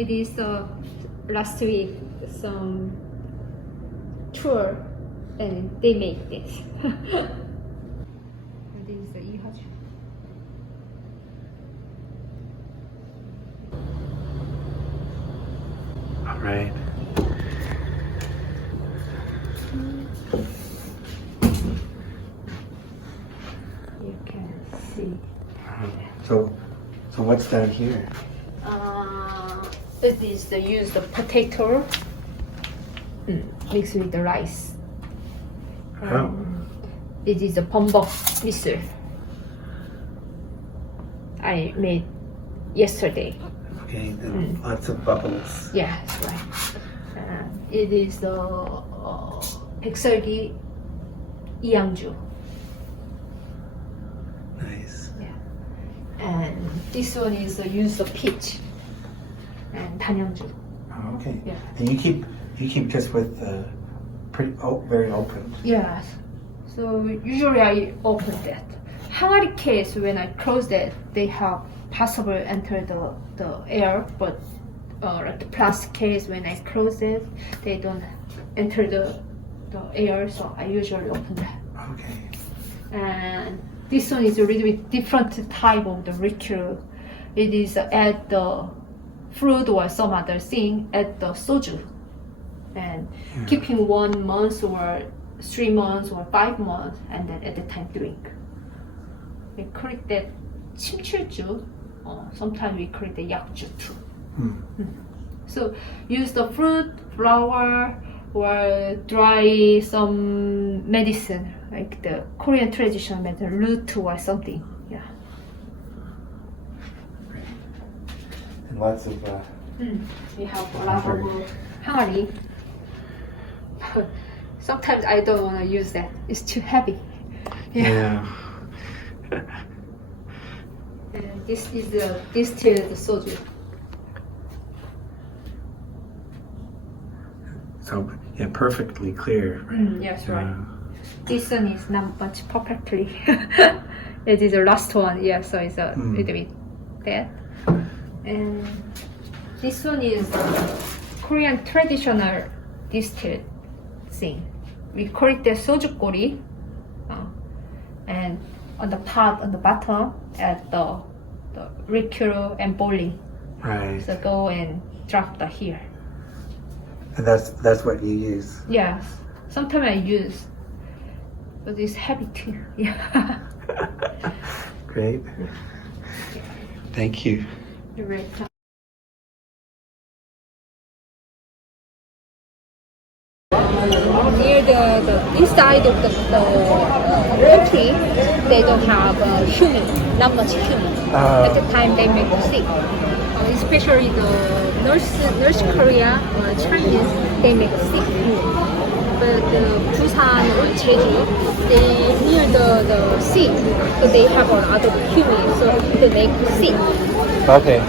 It is last week some tour and they make this. And this is the 이하주. All right. You can see. So what's down here? It is the use the potato mixed with the rice. It is a bumbo missile I made yesterday. Okay, and lots of bubbles. Yeah, that's right. It is the 백설기 이양주. Nice. Yeah. And this one is the use of peach and 단양주. Oh, okay. Yeah. And you keep just with very open. Yes. So usually I open that. 항아리 case when I close that, they have possible enter the air, but like the plastic case when I close it, they don't enter the air. So I usually open that. Okay. And this one is a little bit different type of the liquor. It is add the fruit or some other thing at the soju, and keeping 1 month or 3 months or 5 months, and then at the time drink. We call it that 침출주. Sometimes we call it the 약주 too. So use the fruit, flower, or dry some medicine like the Korean traditional medicine, root or something. Yeah. And lots of We have a lot of 항아리. Sometimes I don't want to use that. It's too heavy. yeah. And this is the distilled soju. So yeah, perfectly clear. Yes, right. This one is not much perfectly. It is the last one, yeah, so it's a little bit that. And this one is Korean traditional distilled thing. We call it the sugukseoul. And on the pot, on the bottom, at the liquor and boiling. Right. So go and drop the here. And that's what you use. Yes, sometimes I use, but it's heavy too. Yeah. Great. Thank you. You're welcome. Near the inside of the poultry, they don't have human, not much human. At the time they make sick. Especially the North Korea or Chinese, they make sick. But Busan or Jeju, they near the sea, so they have a lot of human, so they make sick. Okay.